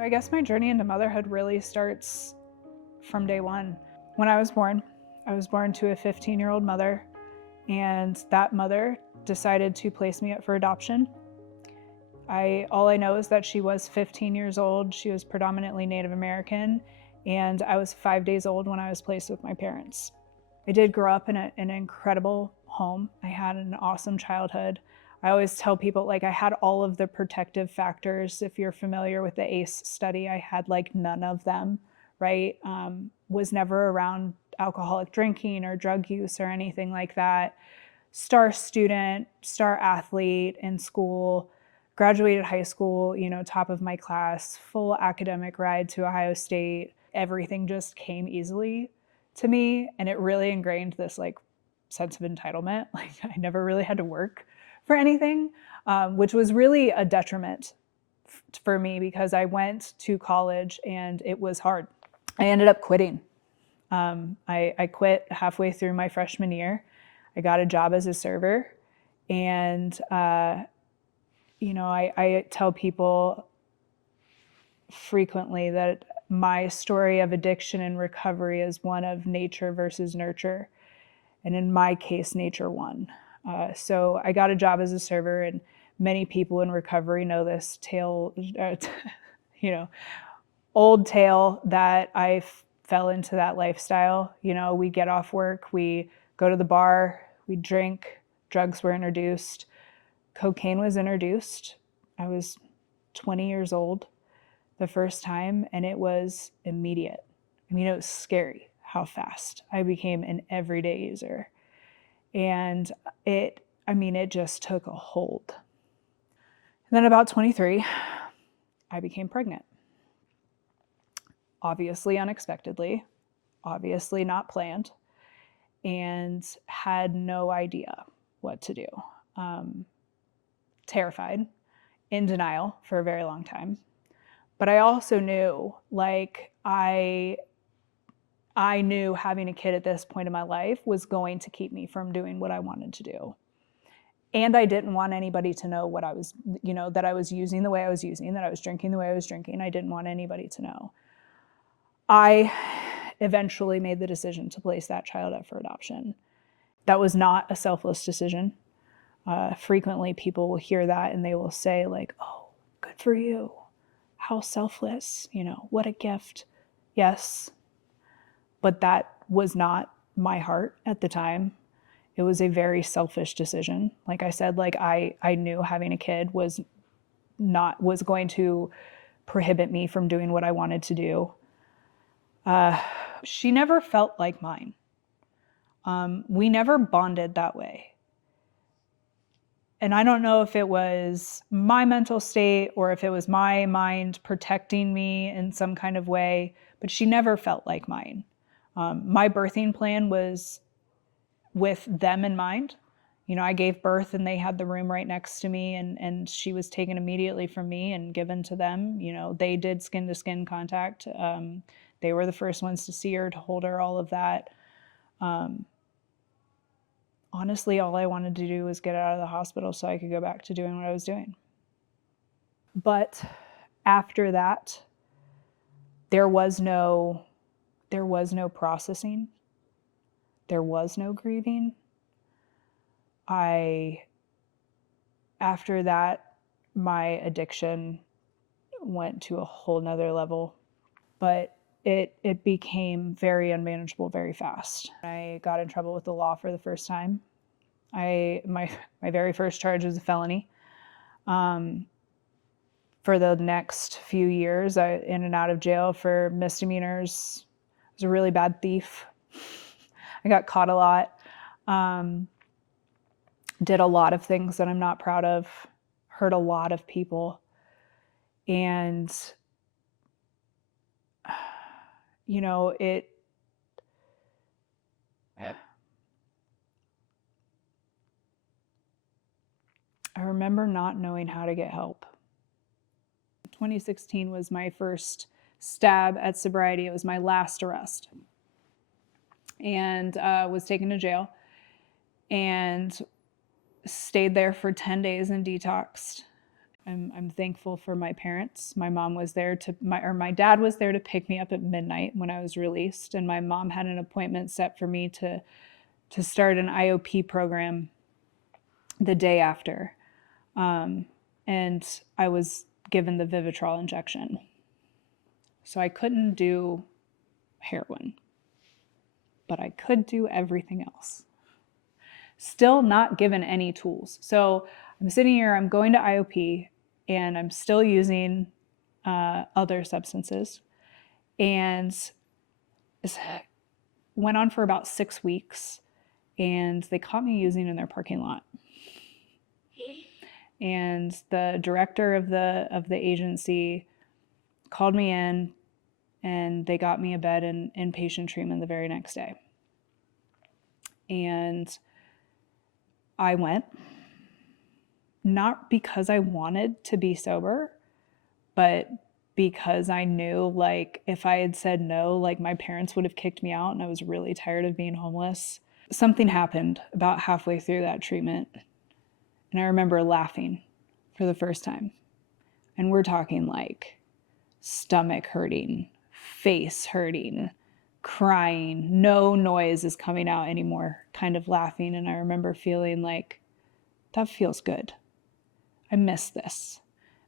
I guess my journey into motherhood really starts from day one. When I was born to a 15-year-old mother, and that mother decided to place me up for adoption. All I know is that she was 15 years old. She was predominantly Native American, and I was 5 days old when I was placed with my parents. I did grow up in an incredible home. I had an awesome childhood. I always tell people, like, I had all of the protective factors. If you're familiar with the ACE study, I had like none of them, right? Was never around alcoholic drinking or drug use or anything like that. Star student, star athlete in school, graduated high school, top of my class, full academic ride to Ohio State. Everything just came easily to me, and it really ingrained this like sense of entitlement. Like I never really had to work for anything, which was really a detriment for me because I went to college and it was hard. I ended up quitting. I quit halfway through my freshman year. I got a job as a server, and I tell people frequently that my story of addiction and recovery is one of nature versus nurture. And in my case, nature won. So I got a job as a server, and many people in recovery know this tale, old tale that I fell into that lifestyle. We get off work, we go to the bar, we drink, drugs were introduced, cocaine was introduced. I was 20 years old the first time, and it was immediate. It was scary how fast I became an everyday user. And it just took a hold. And then about 23, I became pregnant. Obviously unexpectedly, obviously not planned, and had no idea what to do. Terrified, in denial for a very long time. But I also knew, I knew having a kid at this point in my life was going to keep me from doing what I wanted to do. And I didn't want anybody to know what I was, that I was using the way I was using, that I was drinking the way I was drinking. I didn't want anybody to know. I eventually made the decision to place that child up for adoption. That was not a selfless decision. Frequently people will hear that and they will say like, oh, good for you. How selfless, what a gift. Yes, but that was not my heart at the time. It was a very selfish decision. Like I said, I knew having a kid was going to prohibit me from doing what I wanted to do. She never felt like mine. We never bonded that way. And I don't know if it was my mental state or if it was my mind protecting me in some kind of way, but she never felt like mine. My birthing plan was with them in mind. I gave birth and they had the room right next to me, and she was taken immediately from me and given to them. They did skin to skin contact. They were the first ones to see her, to hold her, all of that. Honestly, all I wanted to do was get out of the hospital so I could go back to doing what I was doing. But after that, there was no processing. There was no grieving. After that, my addiction went to a whole nother level, but it became very unmanageable very fast. I got in trouble with the law for the first time. My very first charge was a felony. For the next few years, I in and out of jail for misdemeanors. I was a really bad thief. I got caught a lot. Did a lot of things that I'm not proud of. Hurt a lot of people. And I remember not knowing how to get help. 2016 was my first stab at sobriety. It was my last arrest. And was taken to jail and stayed there for 10 days and detoxed. I'm thankful for my parents. My dad was there to pick me up at midnight when I was released, and my mom had an appointment set for me to start an IOP program the day after. And I was given the Vivitrol injection. So I couldn't do heroin, but I could do everything else. Still not given any tools. So I'm sitting here, I'm going to IOP, and I'm still using other substances. And it went on for about 6 weeks, and they caught me using in their parking lot. And the director of the agency called me in, and they got me a bed in inpatient treatment the very next day. And I went, not because I wanted to be sober, but because I knew, like, if I had said no, like, my parents would have kicked me out, and I was really tired of being homeless. Something happened about halfway through that treatment, and I remember laughing for the first time. And we're talking like stomach hurting, face hurting, crying, no noise is coming out anymore, kind of laughing. And I remember feeling like, that feels good. I miss this.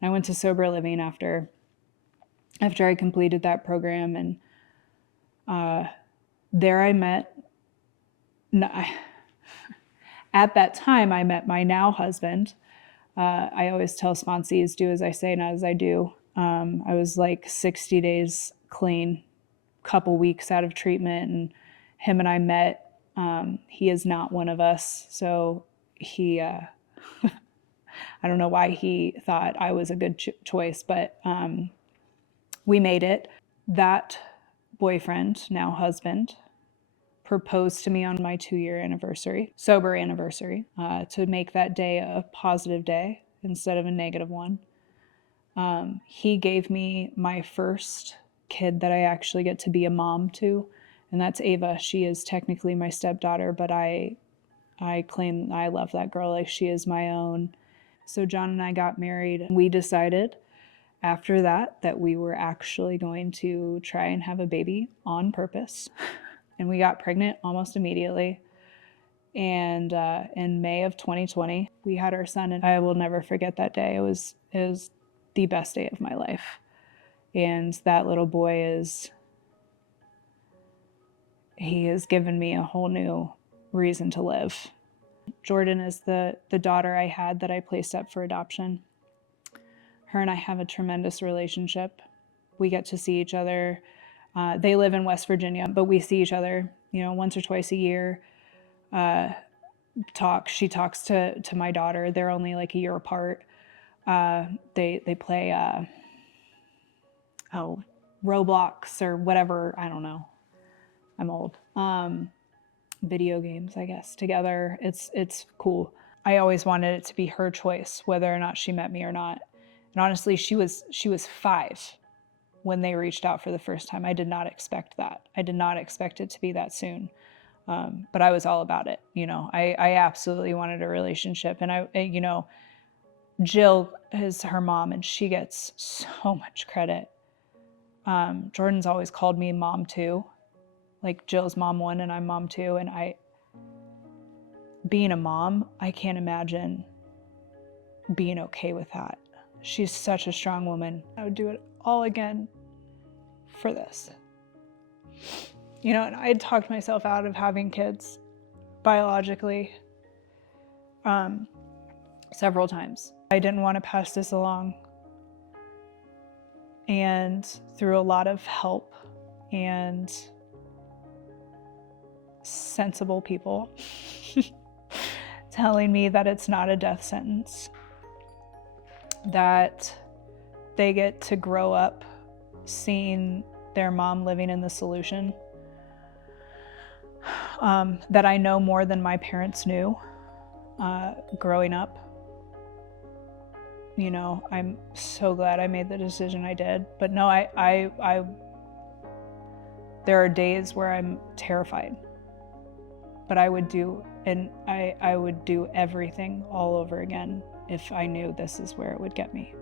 And I went to sober living after I completed that program, and there I met, at that time I met my now husband. I always tell sponsees, do as I say, not as I do. I was like 60 days clean, couple weeks out of treatment, and him and I met. He is not one of us, so he, I don't know why he thought I was a good choice, but we made it. That boyfriend, now husband, proposed to me on my 2-year anniversary, sober anniversary, to make that day a positive day instead of a negative one. He gave me my first kid that I actually get to be a mom to, and that's Ava. She is technically my stepdaughter, but I claim I love that girl like she is my own. So John and I got married. We decided after that we were actually going to try and have a baby on purpose. And we got pregnant almost immediately. And in May of 2020, we had our son, and I will never forget that day. It was the best day of my life. And that little boy he has given me a whole new reason to live. Jordan is the daughter I had that I placed up for adoption. Her and I have a tremendous relationship. We get to see each other. They live in West Virginia, but we see each other, once or twice a year. She talks to my daughter. They're only like a year apart. They play Roblox or whatever. I don't know. I'm old. Video games, I guess, together. It's cool. I always wanted it to be her choice, whether or not she met me or not. And honestly, she was 5 when they reached out for the first time. I did not expect that. I did not expect it to be that soon. But I was all about it. I absolutely wanted a relationship. And Jill is her mom, and she gets so much credit. Jordan's always called me mom too. Like, Jill's mom 1 and I'm mom 2. And being a mom, I can't imagine being okay with that. She's such a strong woman. I would do it all again for this. And I had talked myself out of having kids biologically several times. I didn't want to pass this along. And through a lot of help and sensible people telling me that it's not a death sentence, that they get to grow up seeing their mom living in the solution, that I know more than my parents knew growing up. I'm so glad I made the decision I did. But no, there are days where I'm terrified, but I would do everything all over again if I knew this is where it would get me.